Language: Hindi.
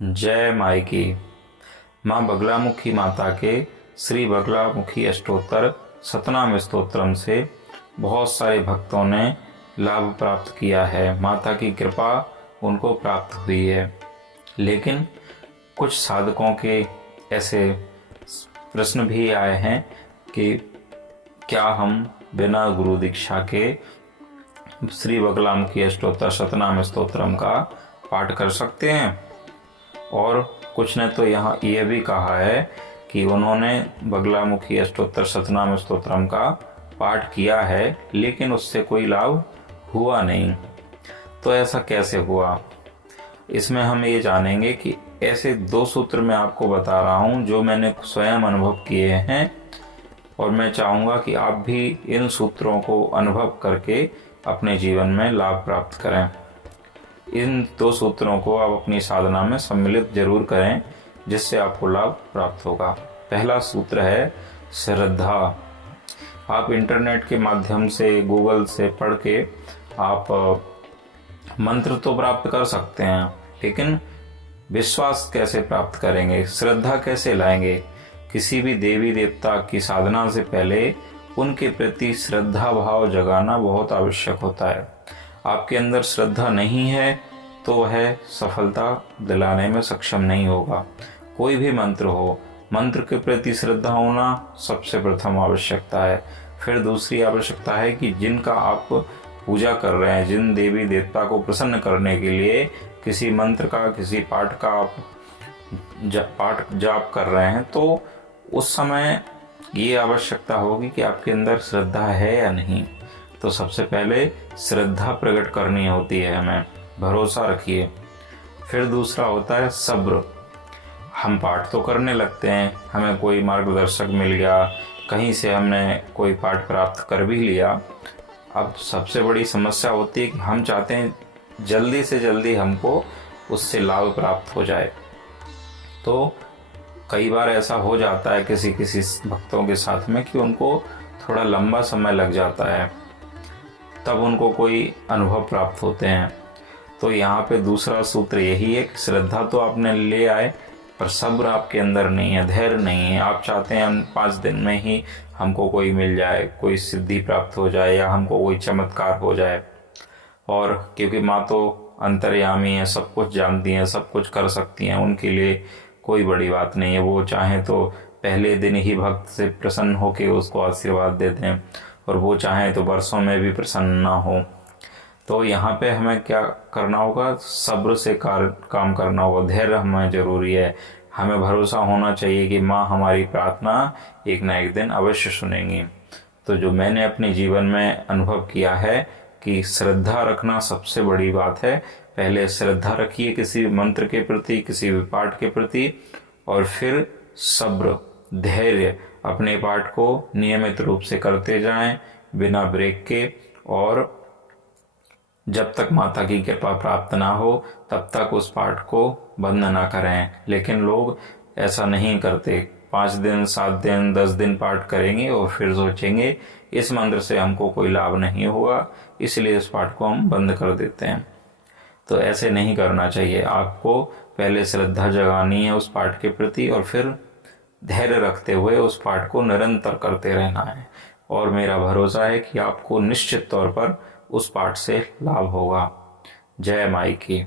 जय माई की। माँ बगलामुखी माता के श्री बगलामुखी अष्टोत्तर सतनाम स्तोत्रम से बहुत सारे भक्तों ने लाभ प्राप्त किया है। माता की कृपा उनको प्राप्त हुई है। लेकिन कुछ साधकों के ऐसे प्रश्न भी आए हैं कि क्या हम बिना गुरु दीक्षा के श्री बगलामुखी अष्टोत्तर सतनाम स्तोत्रम का पाठ कर सकते हैं। और कुछ ने तो यहाँ ये भी कहा है कि उन्होंने बगलामुखी अष्टोत्तर सतनाम स्तोत्रम का पाठ किया है लेकिन उससे कोई लाभ हुआ नहीं। तो ऐसा कैसे हुआ, इसमें हम ये जानेंगे कि ऐसे दो सूत्र मैं आपको बता रहा हूँ जो मैंने स्वयं अनुभव किए हैं, और मैं चाहूँगा कि आप भी इन सूत्रों को अनुभव करके अपने जीवन में लाभ प्राप्त करें। इन दो सूत्रों को आप अपनी साधना में सम्मिलित जरूर करें, जिससे आपको लाभ प्राप्त होगा। पहला सूत्र है श्रद्धा। आप इंटरनेट के माध्यम से, गूगल से पढ़ के आप मंत्र तो प्राप्त कर सकते हैं, लेकिन विश्वास कैसे प्राप्त करेंगे, श्रद्धा कैसे लाएंगे? किसी भी देवी देवता की साधना से पहले उनके प्रति श्रद्धा भाव जगाना बहुत आवश्यक होता है। आपके अंदर श्रद्धा नहीं है तो वह सफलता दिलाने में सक्षम नहीं होगा। कोई भी मंत्र हो, मंत्र के प्रति श्रद्धा होना सबसे प्रथम आवश्यकता है। फिर दूसरी आवश्यकता है कि जिनका आप पूजा कर रहे हैं, जिन देवी देवता को प्रसन्न करने के लिए किसी मंत्र का, किसी पाठ का आप पाठ जाप कर रहे हैं, तो उस समय ये आवश्यकता होगी कि आपके अंदर श्रद्धा है या नहीं। तो सबसे पहले श्रद्धा प्रकट करनी होती है, हमें भरोसा रखिए। फिर दूसरा होता है सब्र। हम पाठ तो करने लगते हैं, हमें कोई मार्गदर्शक मिल गया, कहीं से हमने कोई पाठ प्राप्त कर भी लिया। अब सबसे बड़ी समस्या होती है कि हम चाहते हैं जल्दी से जल्दी हमको उससे लाभ प्राप्त हो जाए। तो कई बार ऐसा हो जाता है किसी किसी भक्तों के साथ में कि उनको थोड़ा लंबा समय लग जाता है, तब उनको कोई अनुभव प्राप्त होते हैं। तो यहाँ पे दूसरा सूत्र यही है कि श्रद्धा तो आपने ले आए, पर सब्र आपके अंदर नहीं है, धैर्य नहीं है। आप चाहते हैं हम 5 दिन में ही हमको कोई मिल जाए, कोई सिद्धि प्राप्त हो जाए या हमको कोई चमत्कार हो जाए। और क्योंकि माँ तो अंतर्यामी है, सब कुछ जानती हैं, सब कुछ कर सकती हैं, उनके लिए कोई बड़ी बात नहीं है। वो चाहें तो पहले दिन ही भक्त से प्रसन्न होकर उसको आशीर्वाद दे दें, और वो चाहें तो वर्षों में भी प्रसन्न ना हो। तो यहाँ पे हमें क्या करना होगा, सब्र से काम करना होगा, धैर्य हमें जरूरी है। हमें भरोसा होना चाहिए कि माँ हमारी प्रार्थना एक ना एक दिन अवश्य सुनेंगी। तो जो मैंने अपने जीवन में अनुभव किया है कि श्रद्धा रखना सबसे बड़ी बात है। पहले श्रद्धा रखिए किसी मंत्र के प्रति, किसी भी पाठ के प्रति, और फिर सब्र, धैर्य, अपने पाठ को नियमित रूप से करते जाएं बिना ब्रेक के, और जब तक माता की कृपा प्राप्त ना हो तब तक उस पाठ को बंद ना करें। लेकिन लोग ऐसा नहीं करते, 5 दिन, 7 दिन, 10 दिन पाठ करेंगे और फिर सोचेंगे इस मंत्र से हमको कोई लाभ नहीं हुआ, इसलिए इस पाठ को हम बंद कर देते हैं। तो ऐसे नहीं करना चाहिए। आपको पहले श्रद्धा जगानी है उस पाठ के प्रति, और फिर धैर्य रखते हुए उस पाठ को निरंतर करते रहना है। और मेरा भरोसा है कि आपको निश्चित तौर पर उस पाठ से लाभ होगा। जय माई की।